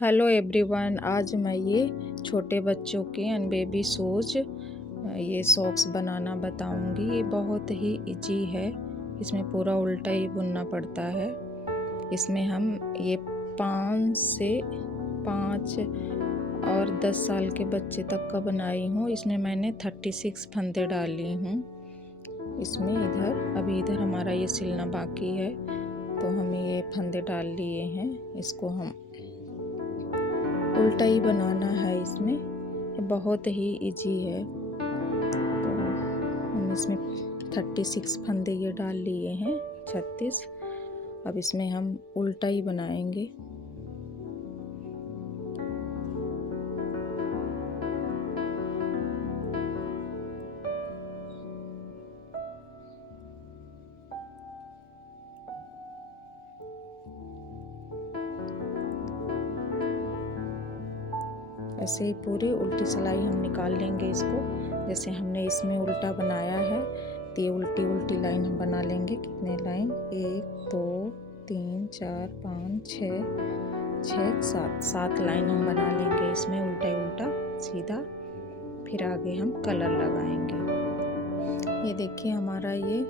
Hello everyone, आज मैं ये छोटे बच्चों के बेबी शूज ये सॉक्स बनाना बताऊंगी। ये बहुत ही इजी है। इसमें पूरा उल्टा ही बुनना पड़ता है। इसमें हम ये 5 और 10 साल के बच्चे तक का बनाई हूँ। इसमें मैंने 36 फंदे डाली हूँ। इसमें इधर हमारा ये सिलना बाकी है, तो हम ये फंदे डाल लिए हैं। इसको हम उल्टा ही बनाना है। इसमें बहुत ही इजी है। तो हम इसमें 36 फंदे ये डाल लिए हैं, 36। अब इसमें हम उल्टा ही बनाएंगे। ऐसे ही पूरी उल्टी सिलाई हम निकाल लेंगे इसको। जैसे हमने इसमें उल्टा बनाया है, तो ये उल्टी लाइन हम बना लेंगे। कितने लाइन? 1 2 3 4 5 6 7 लाइन हम बना लेंगे इसमें उल्टा सीधा। फिर आगे हम कलर लगाएंगे। ये देखिए, हमारा ये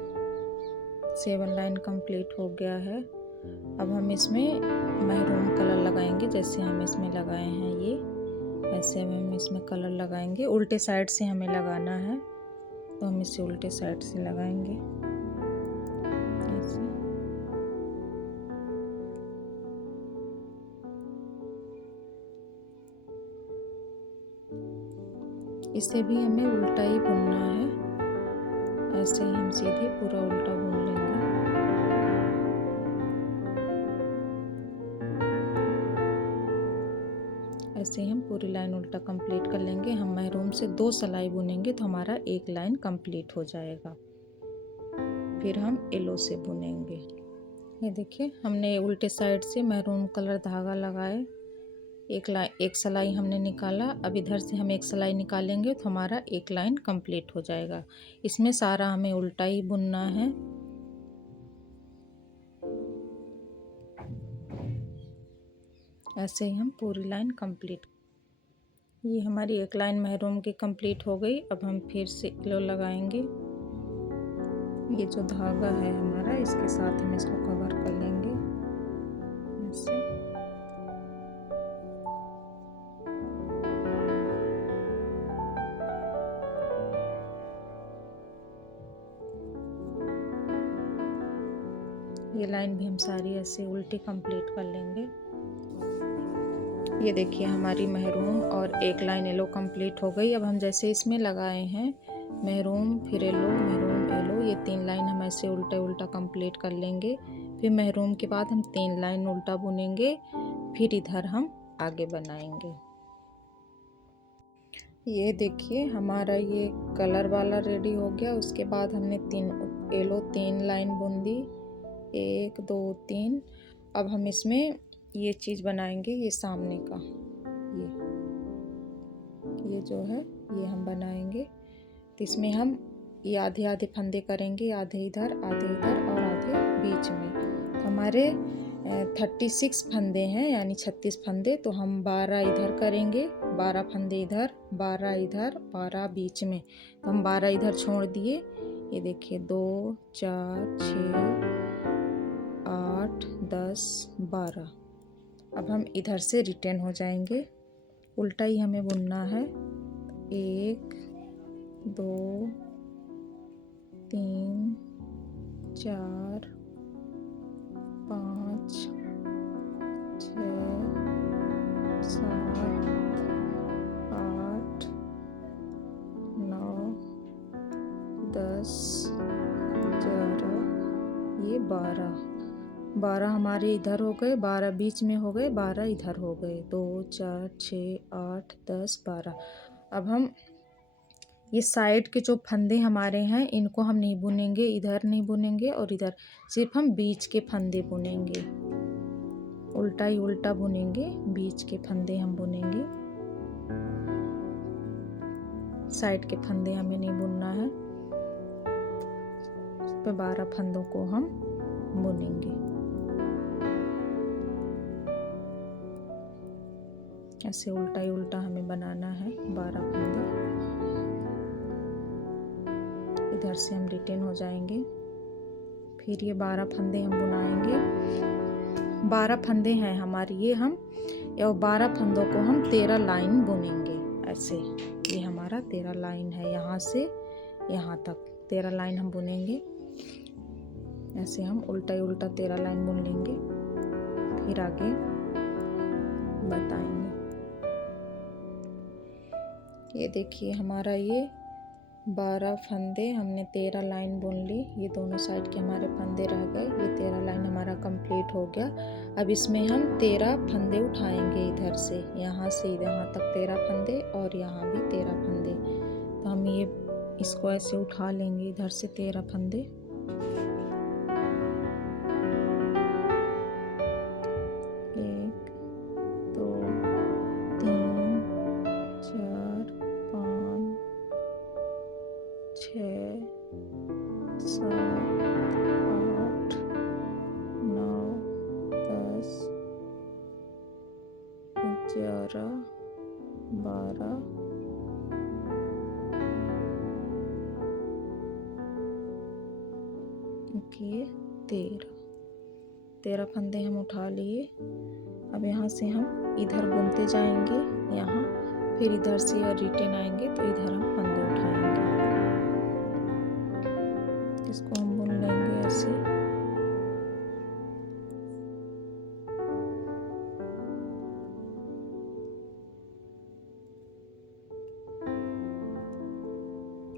7 लाइन कंप्लीट हो गया है। अब हम इसमें मैरून कलर लगाएंगे। जैसे हम इसमें लगाए हैं ये, ऐसे में हम इसमें कलर लगाएंगे। उल्टे साइड से हमें लगाना है, तो हम इसे उल्टे साइड से लगाएंगे ऐसे। इसे भी हमें उल्टा ही बुनना है। ऐसे ही हम सीधे पूरा उल्टा बुन लेंगे। ऐसे हम पूरी लाइन उल्टा कंप्लीट कर लेंगे। हम मैरून से 2 सिलाई बुनेंगे, तो हमारा 1 लाइन कंप्लीट हो जाएगा। फिर हम येलो से बुनेंगे। ये देखिए, हमने उल्टे साइड से मैरून कलर धागा लगाए। एक सिलाई हमने निकाला। अब इधर से हम एक सिलाई निकालेंगे, तो हमारा 1 लाइन कंप्लीट हो जाएगा। इसमें सारा हमें उल्टा ही बुनना है। ऐसे ही हम पूरी लाइन कंप्लीट। ये हमारी 1 लाइन मैरून की कंप्लीट हो गई। अब हम फिर से येलो लगाएंगे। ये जो धागा है हमारा, इसके साथ हम इसको कवर कर लेंगे ऐसे। ये लाइन भी हम सारी ऐसे उल्टी कंप्लीट कर लेंगे। ये देखिए, हमारी मैरून और 1 लाइन येलो कंप्लीट हो गई। अब हम जैसे इसमें लगाए हैं मैरून, फिर येलो, मैरून, येलो, ये 3 लाइन हम ऐसे उल्टा कंप्लीट कर लेंगे। फिर मैरून के बाद हम 3 लाइन उल्टा बुनेंगे। फिर इधर हम आगे बनाएंगे। ये देखिए, हमारा ये कलर वाला रेडी हो गया। उसके बाद हमने 3 लाइन बुन दी, 1 2 3। अब हम इसमें ये चीज़ बनाएंगे, ये सामने का ये जो है ये हम बनाएंगे। तो इसमें हम ये आधे फंदे करेंगे, आधे इधर और आधे बीच में। तो हमारे 36 फंदे हैं, यानी 36 फंदे। तो हम 12 इधर करेंगे, 12 फंदे इधर, 12 इधर, 12 बीच में। तो हम 12 इधर छोड़ दिए। ये देखिए, 2 4 6 8 10 12। अब हम इधर से रिटर्न हो जाएंगे। उल्टा ही हमें बुनना है। 1 2 3 4 5 6 7 8 9 10 11, ये 12 हमारे इधर हो गए, 12 बीच में हो गए, 12 इधर हो गए। 2 4 6 8 10 12। अब हम ये साइड के जो फंदे हमारे हैं, इनको हम नहीं बुनेंगे, इधर नहीं बुनेंगे और इधर, सिर्फ हम बीच के फंदे बुनेंगे। उल्टा ही उल्टा बुनेंगे, बीच के फंदे हम बुनेंगे। साइड के फंदे हमें नहीं बुनना है। इस पे 12 फंदों को हम बुनेंगे। ऐसे उल्टा ही उल्टा हमें बनाना है 12 फंदे। इधर से हम रिटर्न हो जाएंगे, फिर ये 12 फंदे हम बुनाएंगे। 12 फंदे हैं हमारे ये, हम 12 फंदों को हम 13 लाइन बुनेंगे ऐसे। ये हमारा 13 लाइन है, यहाँ से यहाँ तक 13 लाइन हम बुनेंगे। ऐसे हम उल्टा ही उल्टा 13 लाइन बुन लेंगे, फिर आगे बताएंगे। ये देखिए हमारा ये 12 फंदे हमने 13 लाइन बुन ली। ये दोनों साइड के हमारे फंदे रह गए, ये 13 लाइन हमारा कंप्लीट हो गया। अब इसमें हम 13 फंदे उठाएंगे, इधर से यहाँ से यहाँ तक 13 फंदे और यहाँ भी 13 फंदे। तो हम ये इसको ऐसे उठा लेंगे, इधर से 13 फंदे। ये 13 फंदे हम उठा लिए। अब यहाँ से हम इधर बुनते जाएंगे, यहाँ फिर इधर से और रिटर्न आएंगे तो इधर हम फंदे उठाएंगे। इसको हम बुन लेंगे ऐसे।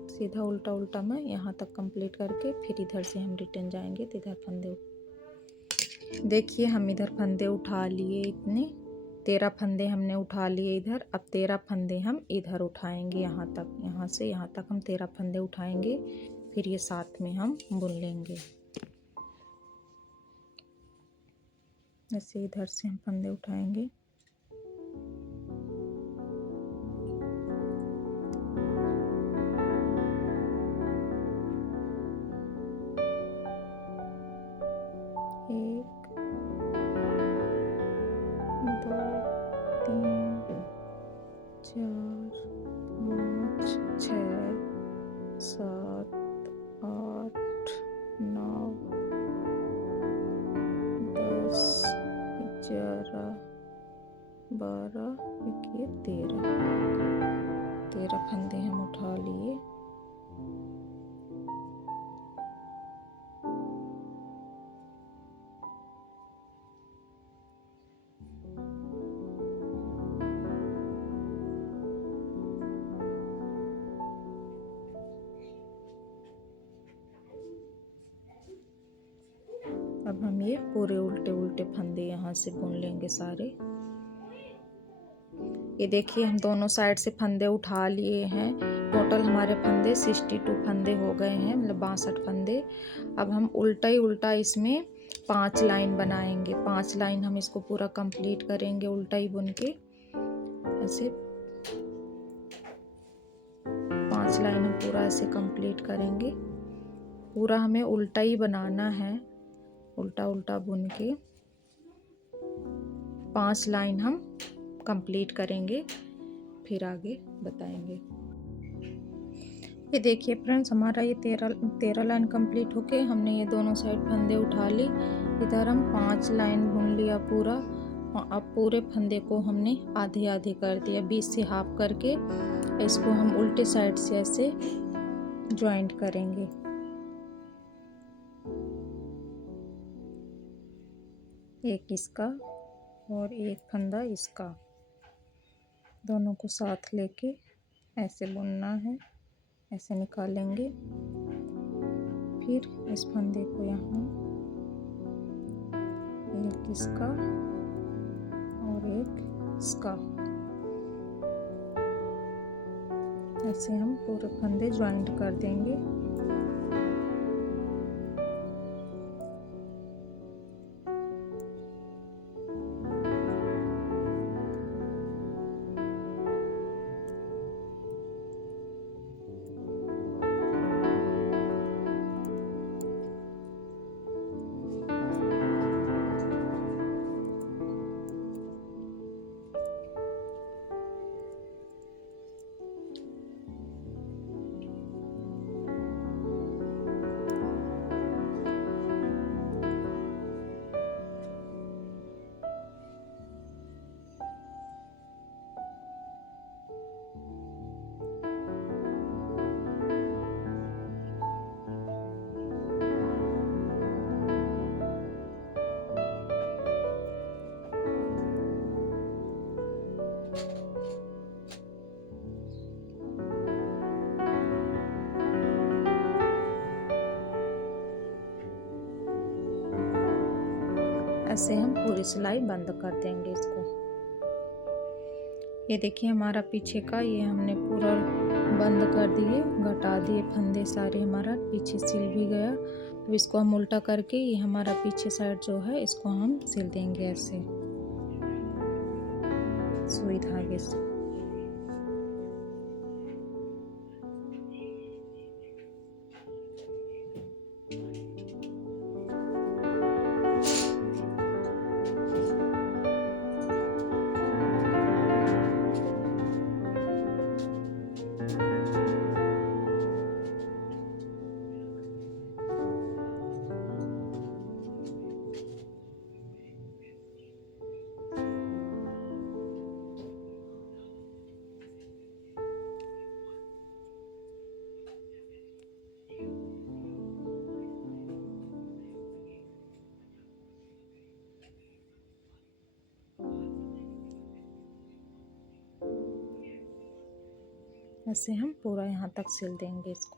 सीधा उल्टा उल्टा में यहाँ तक कंप्लीट करके फिर इधर से हम रिटर्न जाएंगे तो इधर फंदे। देखिए हम इधर फंदे उठा लिए, इतने 13 फंदे हमने उठा लिए इधर। अब 13 फंदे हम इधर उठाएंगे, यहाँ तक, यहाँ से यहाँ तक हम 13 फंदे उठाएंगे, फिर ये साथ में हम बुन लेंगे। ऐसे इधर से हम फंदे उठाएंगे। देखिए 13 फंदे हम उठा लिए। अब हम ये पूरे उल्टे उल्टे फंदे यहाँ से बुन लेंगे सारे। ये देखिए हम दोनों साइड से फंदे उठा लिए हैं। टोटल हमारे फंदे 62 फंदे हो गए हैं, मतलब 62 फंदे। अब हम उल्टा ही उल्टा इसमें 5 लाइन बनाएंगे। 5 लाइन हम इसको पूरा कंप्लीट करेंगे उल्टा ही बुन के। ऐसे 5 लाइन हम पूरा ऐसे कंप्लीट करेंगे। पूरा हमें उल्टा ही बनाना है, उल्टा उल्टा बुन के 5 लाइन हम कंप्लीट करेंगे, फिर आगे बताएंगे। ये देखिए फ्रेंड्स हमारा ये 13 लाइन कंप्लीट होके हमने ये दोनों साइड फंदे उठा ली। इधर हम 5 लाइन बुन लिया पूरा। अब पूरे फंदे को हमने आधे आधे कर दिया, 20 से हाफ करके इसको हम उल्टे साइड से ऐसे ज्वाइंट करेंगे। एक इसका और एक फंदा इसका, दोनों को साथ लेके ऐसे बुनना है। ऐसे निकालेंगे, फिर इस फंदे को यहाँ एक इसका और एक इसका, ऐसे हम पूरे फंदे ज्वाइंट कर देंगे। ऐसे हम पूरी सिलाई बंद कर देंगे इसको। ये देखिए हमारा पीछे का ये हमने पूरा बंद कर दिए, घटा दिए फंदे सारे, हमारा पीछे सिल भी गया। तो इसको हम उल्टा करके ये हमारा पीछे साइड जो है इसको हम सिल देंगे ऐसे सुई धागे से। ऐसे हम पूरा यहाँ तक सिल देंगे इसको।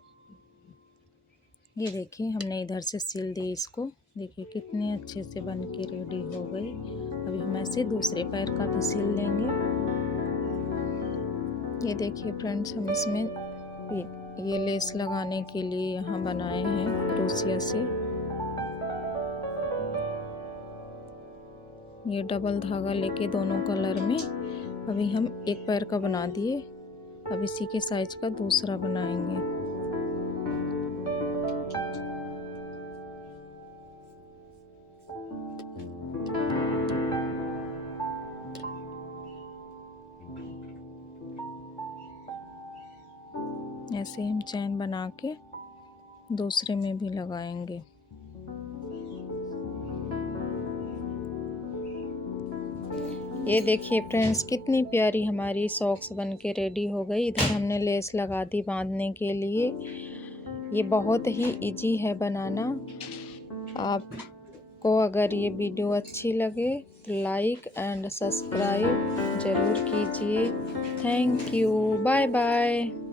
ये देखिए हमने इधर से सिल दी इसको, देखिए कितने अच्छे से बन के रेडी हो गई। अभी हम ऐसे दूसरे पैर का भी सिल लेंगे। ये देखिए फ्रेंड्स, हम इसमें ये लेस लगाने के लिए यहाँ बनाए हैं क्रोशिया से। ये डबल धागा लेके दोनों कलर में अभी हम एक पैर का बना दिए। अब इसी के साइज का दूसरा बनाएंगे। ऐसे हम चैन बना के दूसरे में भी लगाएंगे। ये देखिए फ्रेंड्स, कितनी प्यारी हमारी सॉक्स बन के रेडी हो गई। इधर हमने लेस लगा दी बांधने के लिए। ये बहुत ही इजी है बनाना। आपको अगर ये वीडियो अच्छी लगे तो लाइक एंड सब्सक्राइब ज़रूर कीजिए। Thank you, bye bye.